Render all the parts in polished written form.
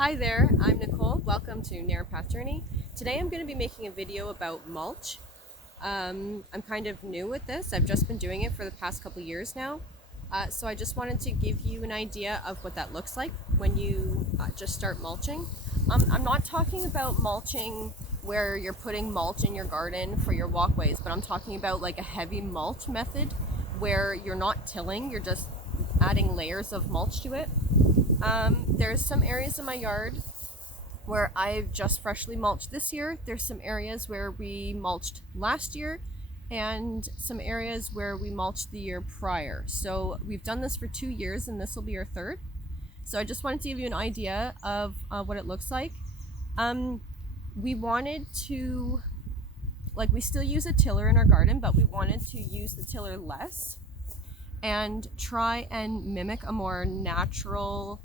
Hi there, I'm Nicole. Welcome to Nair Path Journey. Today I'm going to be making a video about mulch. I'm kind of new with this. I've just been doing it for the past couple years now. So I just wanted to give you an idea of what that looks like when you just start mulching. I'm not talking about mulching where you're putting mulch in your garden for your walkways, but I'm talking about like a heavy mulch method where you're not tilling, you're just adding layers of mulch to it. There's some areas in my yard where I've just freshly mulched this year. There's some areas where we mulched last year and some areas where we mulched the year prior. So we've done this for 2 years and this will be our third. So I just wanted to give you an idea of what it looks like. We wanted to, we still use a tiller in our garden, but we wanted to use the tiller less and try and mimic a more natural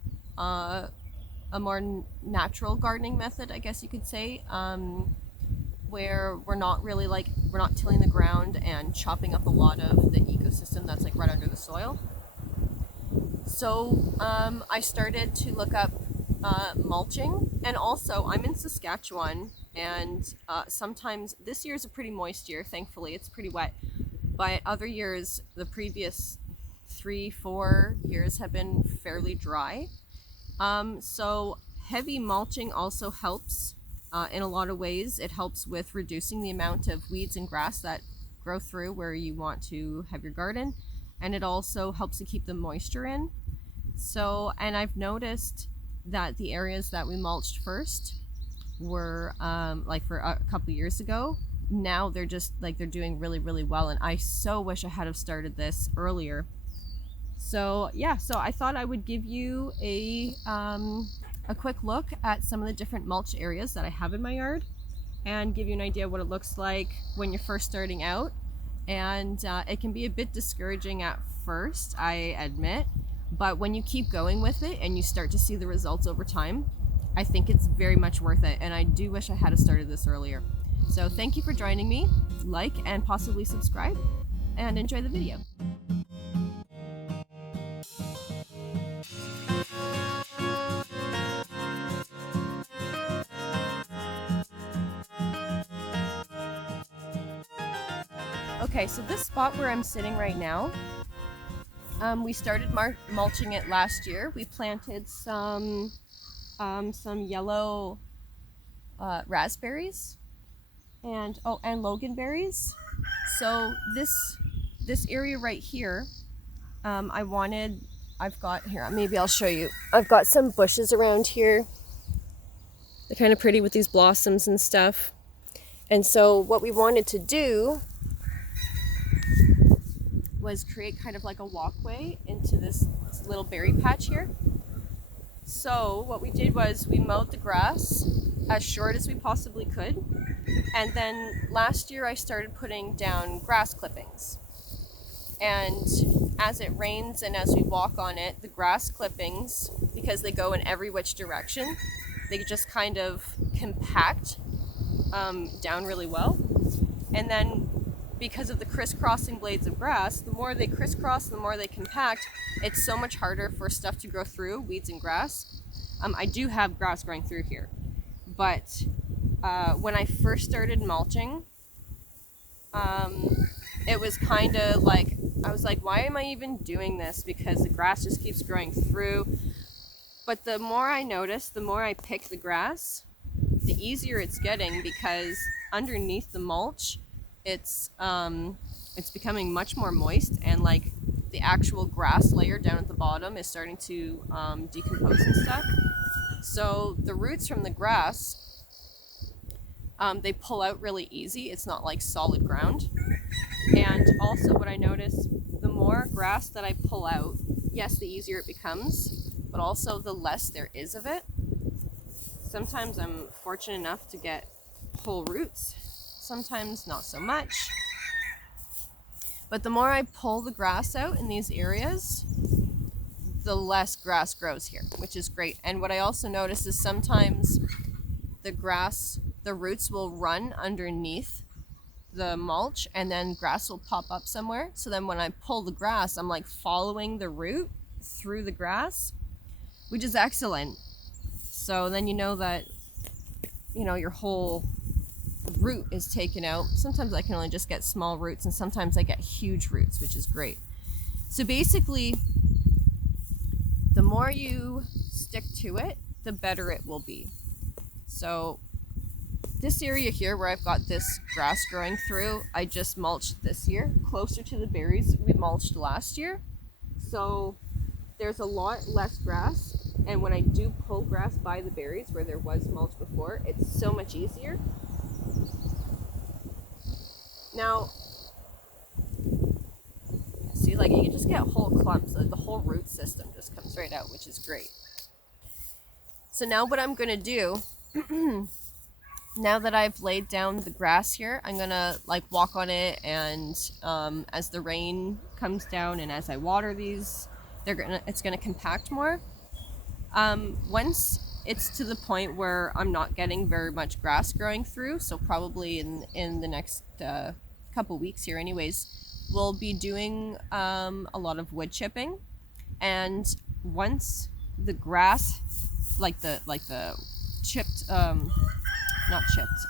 gardening method, I guess you could say, where we're not tilling the ground and chopping up a lot of the ecosystem that's like right under the soil. So I started to look up mulching, and also I'm in Saskatchewan, and sometimes this year is a pretty moist year. Thankfully, it's pretty wet, but other years, the previous 3-4 years, have been fairly dry. So heavy mulching also helps in a lot of ways. It helps with reducing the amount of weeds and grass that grow through where you want to have your garden, and it also helps to keep the moisture in. So, and I've noticed that the areas that we mulched first were for a couple years ago, now they're doing really well, and I so wish I had have started this earlier. So yeah, so I thought I would give you a quick look at some of the different mulch areas that I have in my yard and give you an idea of what it looks like when you're first starting out. And it can be a bit discouraging at first, I admit, but when you keep going with it and you start to see the results over time, I think it's very much worth it, and I do wish I had started this earlier. So thank you for joining me. Like and possibly subscribe, and enjoy the video. Okay, so this spot where I'm sitting right now, we started mulching it last year. We planted some yellow raspberries and loganberries. So this area right here, I've got here, maybe I'll show you. I've got some bushes around here. They're kind of pretty with these blossoms and stuff. And so what we wanted to do was create kind of like a walkway into this little berry patch here. So what we did was we mowed the grass as short as we possibly could, and then last year I started putting down grass clippings. And as it rains and as we walk on it, the grass clippings, because they go in every which direction, they just kind of compact down really well. And then because of the crisscrossing blades of grass, the more they crisscross, the more they compact, it's so much harder for stuff to grow through, weeds and grass. I do have grass growing through here, but when I first started mulching, it was kind of like, I was like, why am I even doing this? Because the grass just keeps growing through. But the more I notice, the more I pick the grass, the easier it's getting, because underneath the mulch, it's becoming much more moist, and like the actual grass layer down at the bottom is starting to decompose and stuff. So the roots from the grass, they pull out really easy. It's not like solid ground. And also what I notice, the more grass that I pull out, yes, the easier it becomes, but also the less there is of it. Sometimes I'm fortunate enough to get whole roots, sometimes not so much. But the more I pull the grass out in these areas, the less grass grows here, which is great. And what I also notice is sometimes the roots will run underneath the mulch, and then grass will pop up somewhere. So then when I pull the grass, I'm like following the root through the grass, which is excellent. So then you know that, you know, your whole root is taken out. Sometimes I can only just get small roots, and sometimes I get huge roots, which is great. So basically, the more you stick to it, the better it will be. So this area here where I've got this grass growing through, I just mulched this year, closer to the berries we mulched last year. So there's a lot less grass, and when I do pull grass by the berries where there was mulch before, it's so much easier. Now, see, like, you can just get whole clumps, like the whole root system just comes right out, which is great. So now what I'm gonna do, now that I've laid down the grass here, I'm gonna like walk on it, and as the rain comes down and as I water these, it's gonna compact more. Once it's to the point where I'm not getting very much grass growing through, so probably in the next couple weeks here anyways, we'll be doing a lot of wood chipping. And once the grass, like the chipped, not chipped,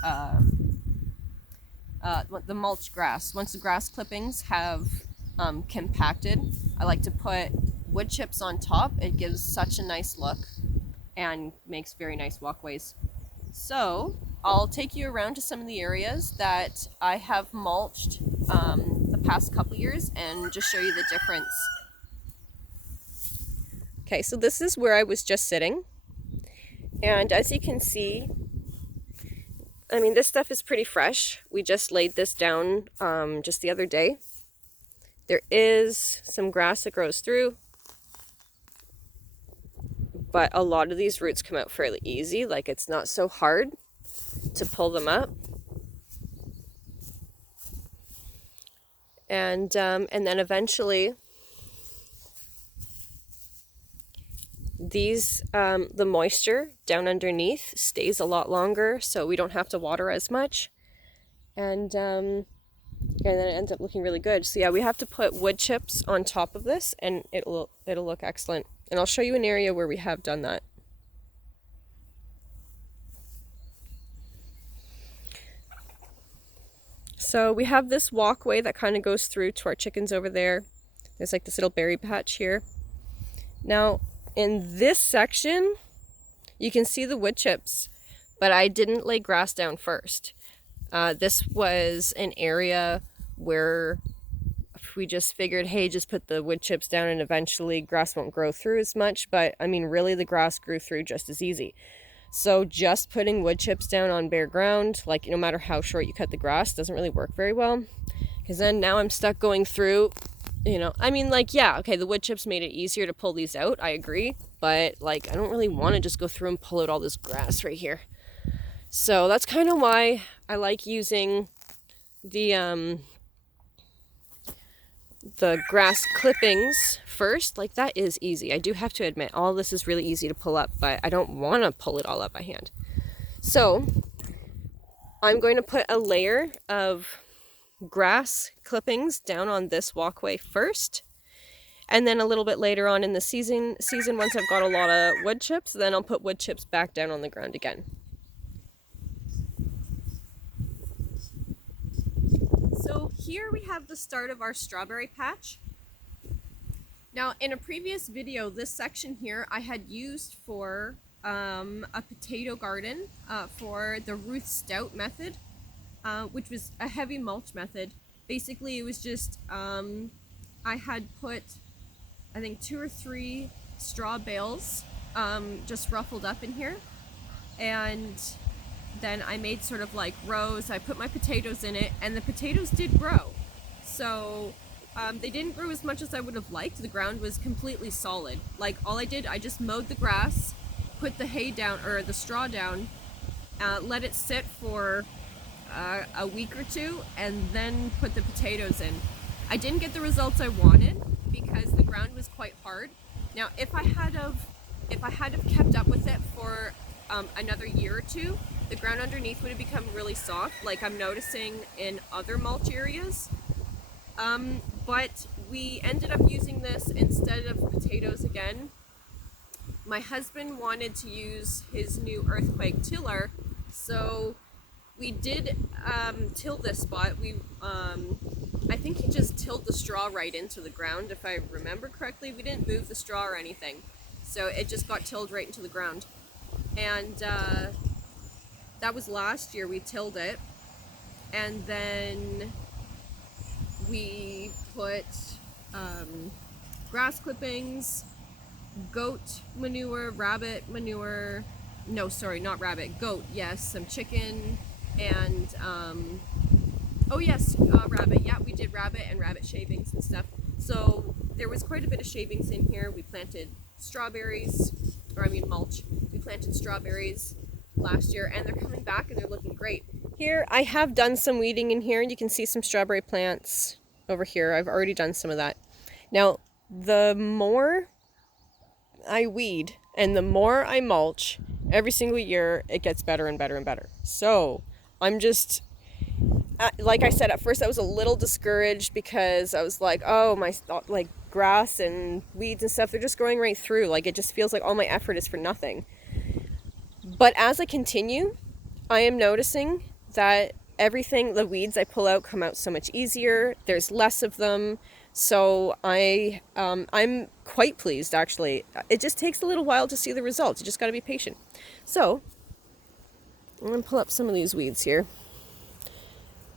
the mulch grass, once the grass clippings have compacted, I like to put wood chips on top. It gives such a nice look and makes very nice walkways. So I'll take you around to some of the areas that I have mulched the past couple years and just show you the difference. Okay, so this is where I was just sitting, and as you can see, I mean, this stuff is pretty fresh. We just laid this down just the other day. There is some grass that grows through, but a lot of these roots come out fairly easy. Like, it's not so hard to pull them up. And then eventually these, the moisture down underneath stays a lot longer, so we don't have to water as much. And then it ends up looking really good. So yeah, we have to put wood chips on top of this, and it'll look excellent. And I'll show you an area where we have done that. So we have this walkway that kind of goes through to our chickens over there. There's like this little berry patch here. Now, in this section, you can see the wood chips, but I didn't lay grass down first. This was an area where we just figured, hey, just put the wood chips down and eventually grass won't grow through as much. But I mean, really, the grass grew through just as easy. So just putting wood chips down on bare ground, like no matter how short you cut the grass, doesn't really work very well. Because then now I'm stuck going through, you know, I mean, like, yeah, okay, the wood chips made it easier to pull these out, I agree. But like, I don't really want to just go through and pull out all this grass right here. So that's kind of why I like using the grass clippings first. Like, that is easy. I do have to admit, all this is really easy to pull up, but I don't want to pull it all up by hand. So I'm going to put a layer of grass clippings down on this walkway first, and then a little bit later on in the season once I've got a lot of wood chips, then I'll put wood chips back down on the ground again. So here we have the start of our strawberry patch. Now, in a previous video, this section here I had used for a potato garden for the Ruth Stout method, which was a heavy mulch method. Basically, it was just, I had put, I think, 2 or 3 straw bales just ruffled up in here, and then I made sort of like rows. I put my potatoes in it, and the potatoes did grow. So they didn't grow as much as I would have liked. The ground was completely solid. Like, all I did, I just mowed the grass, put the hay down, or the straw down, let it sit for a week or 2, and then put the potatoes in. I didn't get the results I wanted because the ground was quite hard. Now, if I had have kept up with it for another year or 2, the ground underneath would have become really soft, like I'm noticing in other mulch areas. But we ended up using this instead of potatoes again. my husband wanted to use his new earthquake tiller, so we did till this spot. I think he just tilled the straw right into the ground, if I remember correctly. We didn't move the straw or anything, so it just got tilled right into the ground. And that was last year we tilled it, and then we put grass clippings, goat manure, rabbit manure, no, sorry, not rabbit, goat, yes, some chicken, and oh yes, rabbit, yeah, we did rabbit and rabbit shavings and stuff. So there was quite a bit of shavings in here. We planted strawberries, or I mean mulch. We planted strawberries last year, and they're coming back and they're looking great. Here, I have done some weeding in here, and you can see some strawberry plants over here. I've already done some of that. Now, the more I weed and the more I mulch, every single year, it gets better and better and better. So I'm just, like I said, at first I was a little discouraged because I was like, oh, my like grass and weeds and stuff, they're just growing right through. Like, it just feels like all my effort is for nothing. But as I continue, I am noticing that everything, the weeds I pull out come out so much easier. There's less of them. So I'm quite pleased, actually. It just takes a little while to see the results. You just got to be patient. So I'm going to pull up some of these weeds here.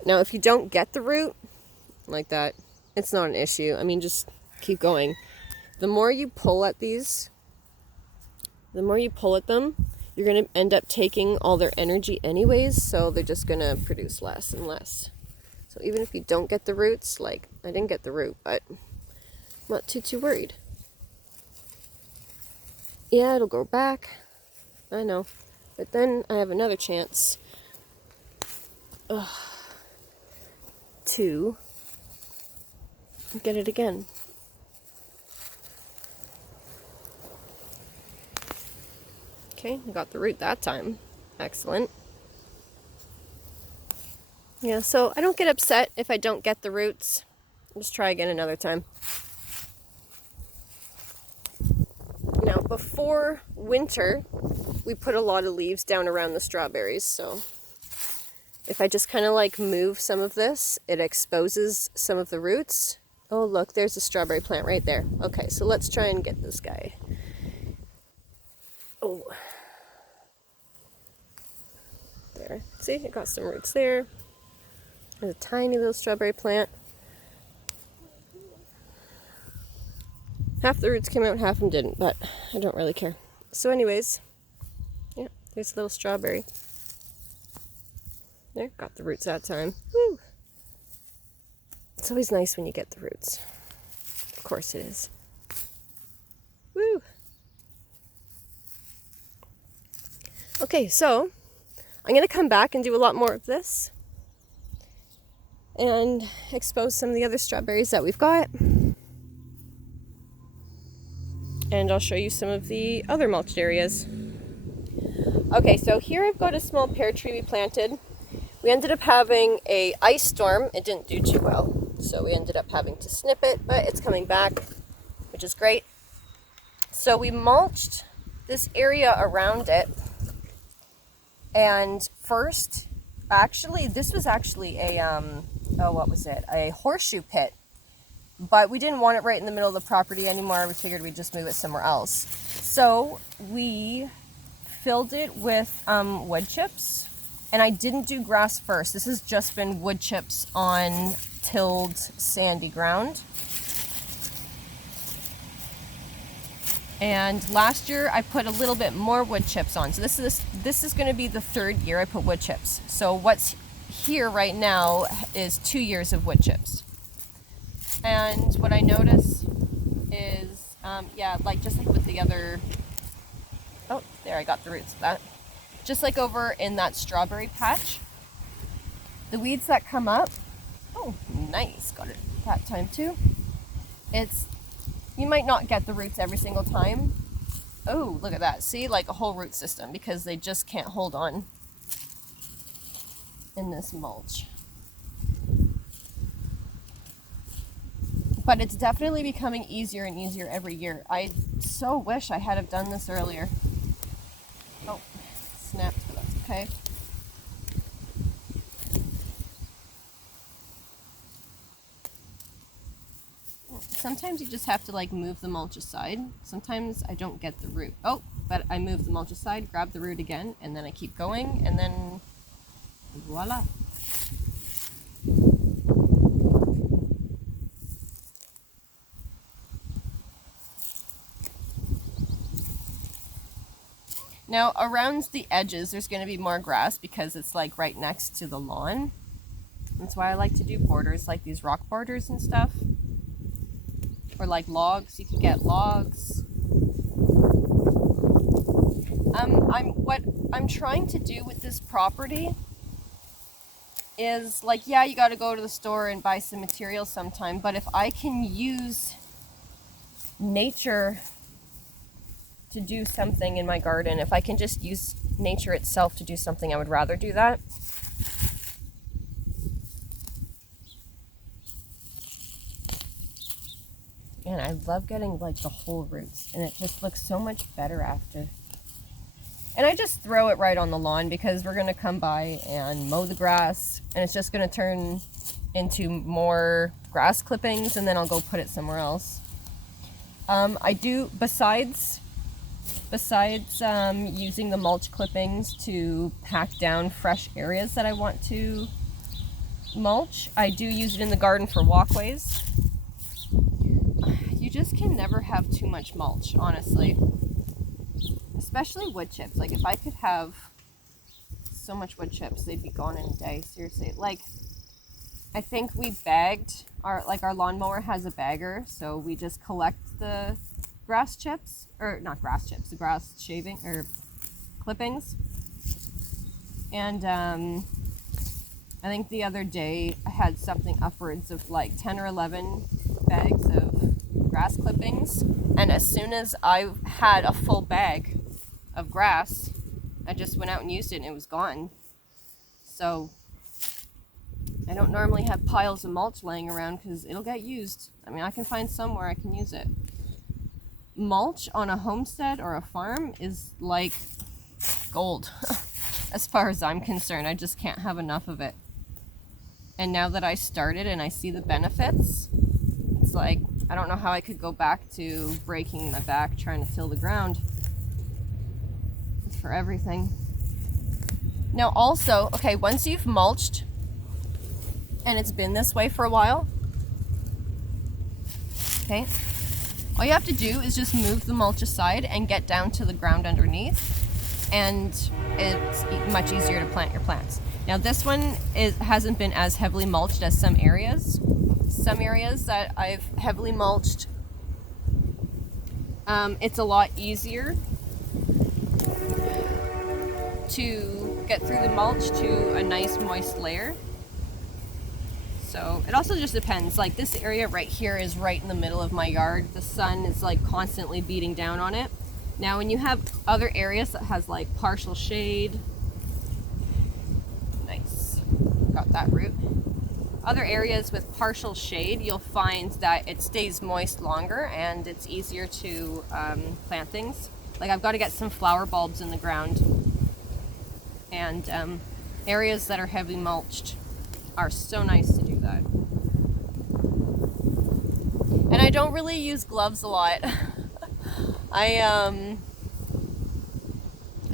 Now, if you don't get the root like that, it's not an issue. I mean, just keep going. The more you pull at these, the more you pull at them, you're going to end up taking all their energy anyways, so they're just going to produce less and less. So even if you don't get the roots, like I didn't get the root, but I'm not too worried. Yeah, it'll grow back. I know. But then I have another chance to get it again. Okay, I got the root that time. Excellent. Yeah, so I don't get upset if I don't get the roots. I'll just try again another time. Now, before winter, we put a lot of leaves down around the strawberries, so if I just kind of like move some of this, it exposes some of the roots. Oh, look, there's a strawberry plant right there. Okay, so let's try and get this guy. Oh. There. See, it got some roots there. There's a tiny little strawberry plant. Half the roots came out, half of them didn't, but I don't really care. So anyways, yeah, there's a little strawberry. There, got the roots that time. Woo! It's always nice when you get the roots. Of course it is. Woo! Okay, so I'm going to come back and do a lot more of this and expose some of the other strawberries that we've got. And I'll show you some of the other mulched areas. Okay, so here I've got a small pear tree we planted. We ended up having an ice storm. It didn't do too well, so we ended up having to snip it, but it's coming back, which is great. So we mulched this area around it. And first, actually, this was actually a, a horseshoe pit. But we didn't want it right in the middle of the property anymore. We figured we'd just move it somewhere else. So we filled it with wood chips. And I didn't do grass first. This has just been wood chips on tilled sandy ground. And last year I put a little bit more wood chips on. So this is going to be the third year I put wood chips. So what's here right now is 2 years of wood chips. And what I notice is, just like with the other, oh, there, I got the roots of that. Just like over in that strawberry patch, the weeds that come up, oh, nice, got it that time too. You might not get the roots every single time. Oh, look at that. See, like a whole root system because they just can't hold on in this mulch. But it's definitely becoming easier and easier every year. I so wish I had have done this earlier. Oh, snapped, but that's okay. Sometimes you just have to like move the mulch aside. Sometimes I don't get the root. Oh, but I move the mulch aside, grab the root again, and then I keep going, and then voila. Now around the edges there's going to be more grass because it's like right next to the lawn. That's why I like to do borders like these rock borders and stuff. Or like logs, you can get logs. What I'm trying to do with this property is like, yeah, you got to go to the store and buy some materials sometime, but if I can use nature to do something in my garden, if I can just use nature itself to do something, I would rather do that. And I love getting like the whole roots, and it just looks so much better after. And I just throw it right on the lawn because we're going to come by and mow the grass, and it's just going to turn into more grass clippings, and then I'll go put it somewhere else. I do, besides using the mulch clippings to pack down fresh areas that I want to mulch, I do use it in the garden for walkways. You just can never have too much mulch, honestly. Especially wood chips. Like, if I could have so much wood chips, they'd be gone in a day. Seriously. Like, I think we bagged our lawnmower has a bagger, so we just collect the grass chips, or not grass chips, the grass shaving or clippings. And I think the other day I had something upwards of like 10 or 11 bags of grass clippings, and as soon as I had a full bag of grass, I just went out and used it and it was gone. So I don't normally have piles of mulch laying around because it'll get used. I mean, I can find somewhere I can use it. Mulch on a homestead or a farm is like gold as far as I'm concerned. I just can't have enough of it. And now that I started and I see the benefits, it's like I don't know how I could go back to breaking my back trying to till the ground. It's for everything. Now also, okay, once you've mulched and it's been this way for a while, okay, all you have to do is just move the mulch aside and get down to the ground underneath, and it's much easier to plant your plants. Now this one hasn't been as heavily mulched as some areas. Some areas that I've heavily mulched, it's a lot easier to get through the mulch to a nice moist layer. So it also just depends. Like this area right here is right in the middle of my yard. The sun is like constantly beating down on it. Now when you have other areas that has like partial shade, nice, got that root. Other areas with partial shade, you'll find that it stays moist longer and it's easier to plant things. Like I've got to get some flower bulbs in the ground, and areas that are heavily mulched are so nice to do that. And I don't really use gloves a lot. I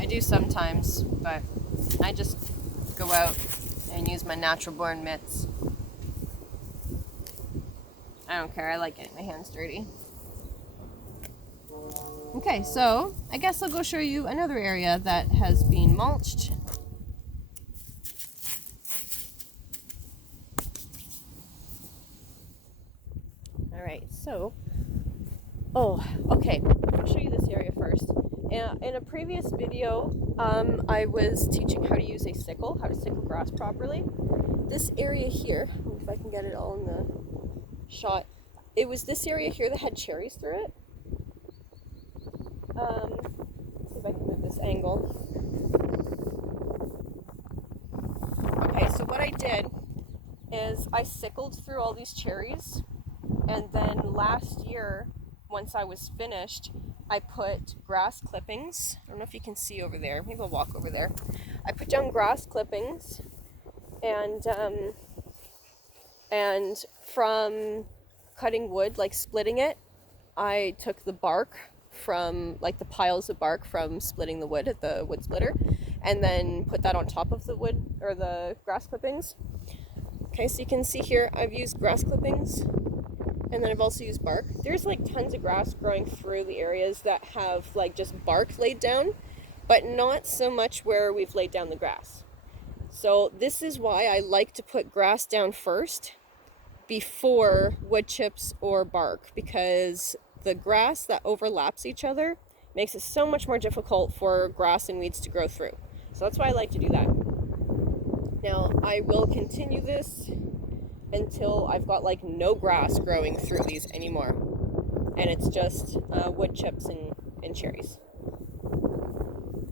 do sometimes, but I just go out and use my natural born mitts. I don't care, I like getting my hands dirty. Okay, so I guess I'll go show you another area that has been mulched. Alright, so, okay, I'll show you this area first. In a previous video, I was teaching how to use a sickle, how to sickle grass properly. This area here, if I can get it all in the shot, it was this area here that had cherries through it. Let's see if I can move this angle. Okay, so what I did is I sickled through all these cherries, And then last year, once I was finished, I put grass clippings. I don't know if you can see over there. Maybe I'll walk over there. I put down grass clippings, and from cutting wood, like splitting it, I took the bark from, like the piles of bark from splitting the wood at the wood splitter, and then put that on top of the wood or the grass clippings. Okay, so you can see here I've used grass clippings, and then I've also used bark. There's like tons of grass growing through the areas that have like just bark laid down, but not so much where we've laid down the grass. So this is why I like to put grass down first before wood chips or bark, because the grass that overlaps each other makes it so much more difficult for grass and weeds to grow through. So that's why I like to do that. Now I will continue this until I've got like no grass growing through these anymore, and it's just wood chips and cherries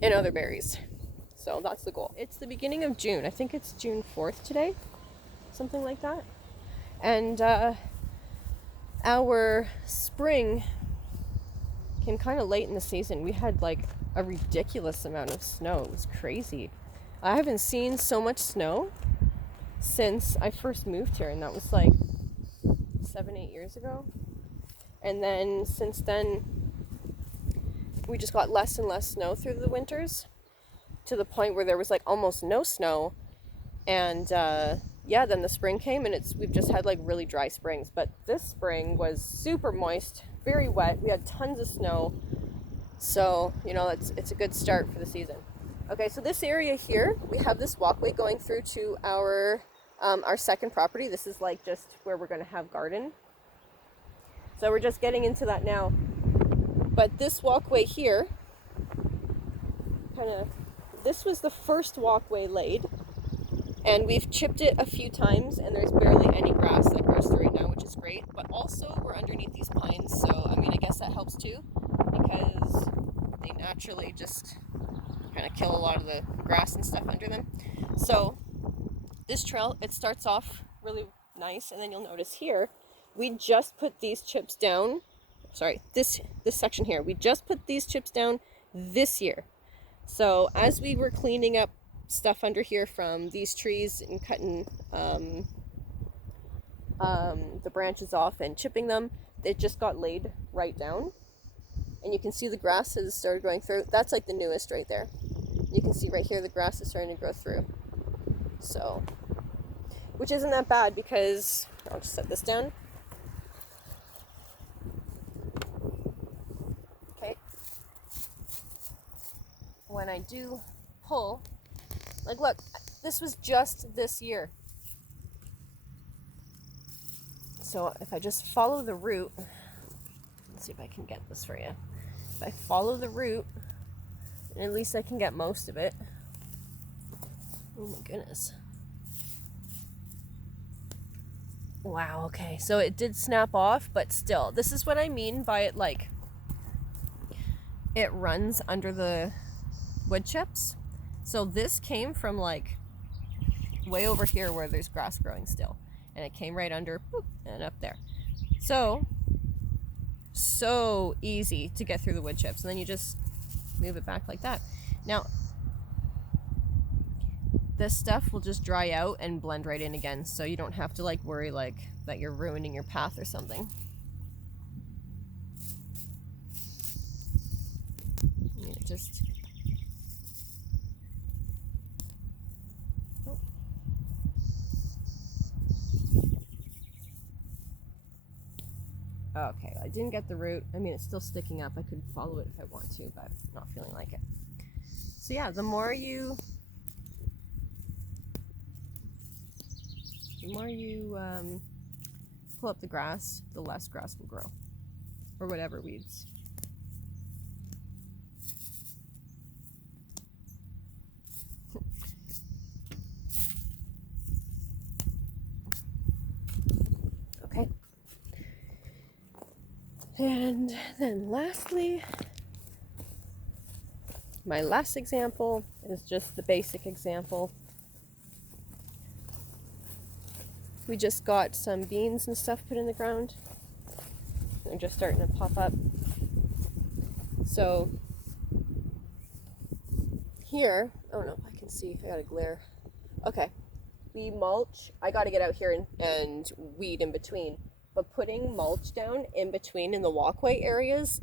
and other berries. So that's the goal. It's the beginning of June. I think it's June 4th today, something like that. And our spring came kind of late in the season. We had like a ridiculous amount of snow. It was crazy. I haven't seen so much snow since I first moved here, and that was like 7-8 years ago. And then since then, we just got less and less snow through the winters, to the point where there was like almost no snow. And then the spring came, and we've just had like really dry springs. But this spring was super moist, very wet. We had tons of snow, so it's a good start for the season. Okay, so this area here, we have this walkway going through to our second property. This is like just where we're going to have garden. So we're just getting into that now. But this walkway here, this was the first walkway laid. And we've chipped it a few times, and there's barely any grass that grows through it now, which is great. But also, we're underneath these pines, so I guess that helps too, because they naturally just kind of kill a lot of the grass and stuff under them. So this trail, it starts off really nice, and then you'll notice here, we just put these chips down. Sorry, this section here, we just put these chips down this year. So as we were cleaning up stuff under here from these trees and cutting the branches off and chipping them, it just got laid right down, and you can see the grass has started growing through. That's like the newest right there. You can see right here the grass is starting to grow through, so, which isn't that bad, because I'll just set this down. Okay, when I do pull, like, look, this was just this year. So if I just follow the root, let's see if I can get this for you. If I follow the root, and at least I can get most of it. Oh my goodness. Wow, okay. So it did snap off, but still, this is what I mean by it, like, it runs under the wood chips. So this came from like way over here where there's grass growing still, and it came right under, boop, and up there. So easy to get through the wood chips, and then you just move it back like that. Now this stuff will just dry out and blend right in again, so you don't have to like worry like that you're ruining your path or something. Just okay, I didn't get the root. I mean, it's still sticking up. I could follow it if I want to, but I'm not feeling like it. So yeah, the more you pull up the grass, the less grass will grow, or whatever weeds. Okay. And then lastly, my last example is just the basic example. We just got some beans and stuff put in the ground. They're just starting to pop up. So here, I don't know if I can see, I got a glare. Okay, the mulch, I got to get out here and weed in between, but putting mulch down in between in the walkway areas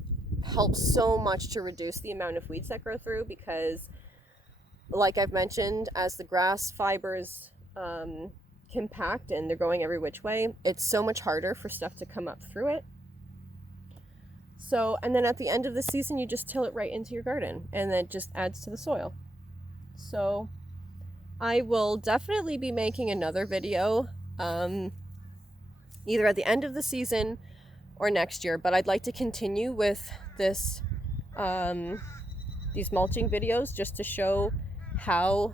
helps so much to reduce the amount of weeds that grow through, because like I've mentioned, as the grass fibers compact and they're going every which way, it's so much harder for stuff to come up through it. So, and then at the end of the season, you just till it right into your garden, and then it just adds to the soil. So I will definitely be making another video either at the end of the season or next year, but I'd like to continue with this these mulching videos just to show how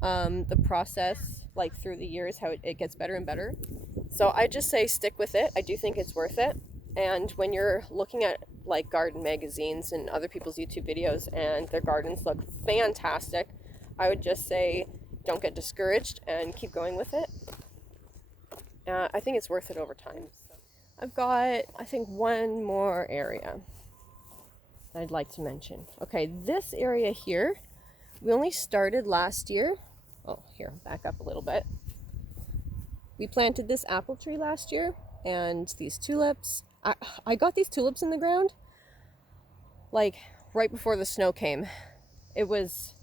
the process, like through the years, how it gets better and better. So I just say stick with it. I do think it's worth it. And when you're looking at like garden magazines and other people's YouTube videos and their gardens look fantastic, I would just say don't get discouraged and keep going with it. I think it's worth it over time. So I've got, I think, one more area that I'd like to mention. Okay, this area here, we only started last year. Oh, here, back up a little bit. We planted this apple tree last year and these tulips. I got these tulips in the ground like right before the snow came. It was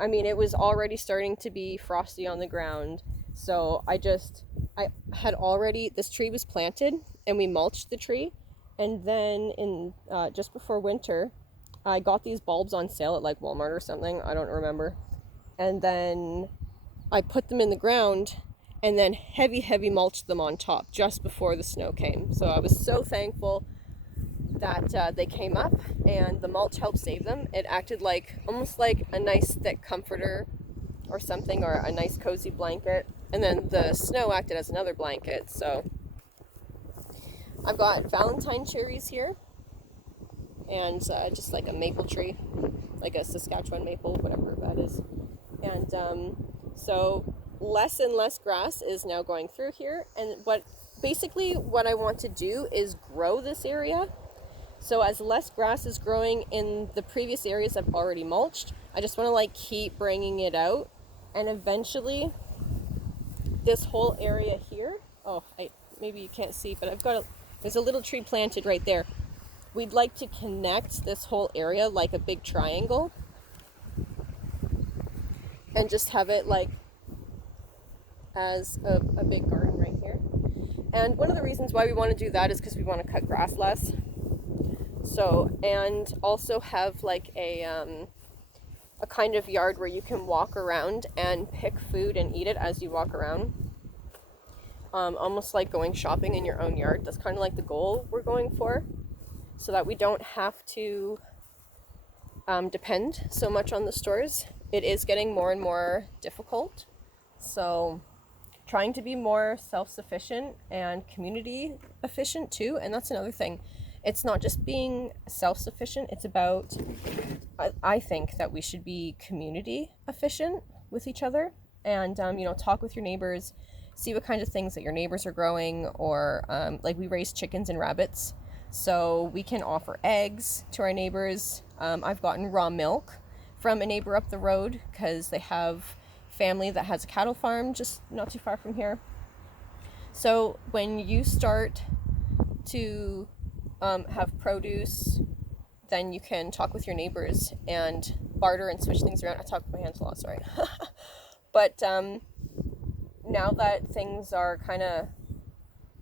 already starting to be frosty on the ground. So I had already, this tree was planted and we mulched the tree. And then in just before winter, I got these bulbs on sale at like Walmart or something. I don't remember. And then I put them in the ground and then heavy mulched them on top just before the snow came. So I was so thankful that they came up and the mulch helped save them. It acted like almost like a nice thick comforter or something, or a nice cozy blanket. And then the snow acted as another blanket. So I've got Valentine cherries here and just like a maple tree, like a Saskatchewan maple, whatever that is. And so less and less grass is now going through here. And what I want to do is grow this area. So as less grass is growing in the previous areas I've already mulched, I just want to like keep bringing it out. And eventually this whole area here, maybe you can't see, but there's a little tree planted right there. We'd like to connect this whole area like a big triangle and just have it like as a big garden right here. And one of the reasons why we want to do that is because we want to cut grass less. So, and also have like a kind of yard where you can walk around and pick food and eat it as you walk around. Almost like going shopping in your own yard. That's kind of like the goal we're going for, so that we don't have to depend so much on the stores. It is getting more and more difficult. So trying to be more self-sufficient and community efficient too. And that's another thing. It's not just being self-sufficient. It's about, I think that we should be community efficient with each other and, talk with your neighbors, see what kinds of things that your neighbors are growing, or like we raise chickens and rabbits. So we can offer eggs to our neighbors. I've gotten raw milk from a neighbor up the road because they have family that has a cattle farm just not too far from here. So when you start to have produce, then you can talk with your neighbors and barter and switch things around. I talk with my hands a lot, sorry. But now that things are kind of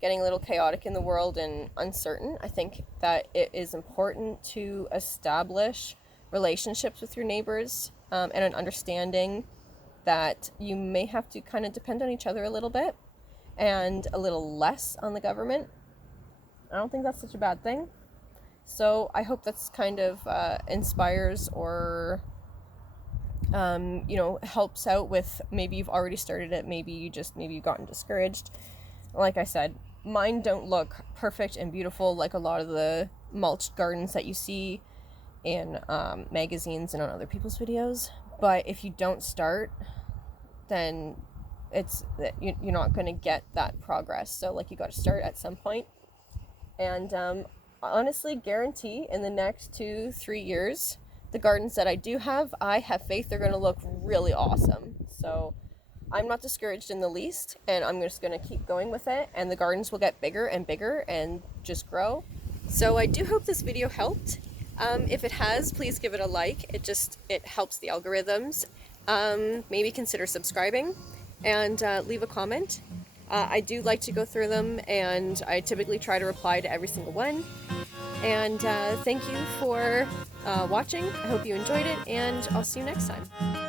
getting a little chaotic in the world and uncertain, I think that it is important to establish relationships with your neighbors and an understanding that you may have to kind of depend on each other a little bit and a little less on the government. I don't think that's such a bad thing. So I hope that's kind of inspires or helps out with, maybe you've already started it, maybe you've gotten discouraged. Like I said, mine don't look perfect and beautiful like a lot of the mulched gardens that you see in magazines and on other people's videos. But if you don't start, then you're not going to get that progress. So like you got to start at some point. And honestly guarantee in the next 2-3 years, the gardens that I do have, I have faith they're going to look really awesome. So I'm not discouraged in the least, and I'm just going to keep going with it, and the gardens will get bigger and bigger and just grow. So I do hope this video helped. If it has, please give it a like. It helps the algorithms. Maybe consider subscribing and leave a comment. I do like to go through them, and I typically try to reply to every single one. And thank you for watching. I hope you enjoyed it, and I'll see you next time.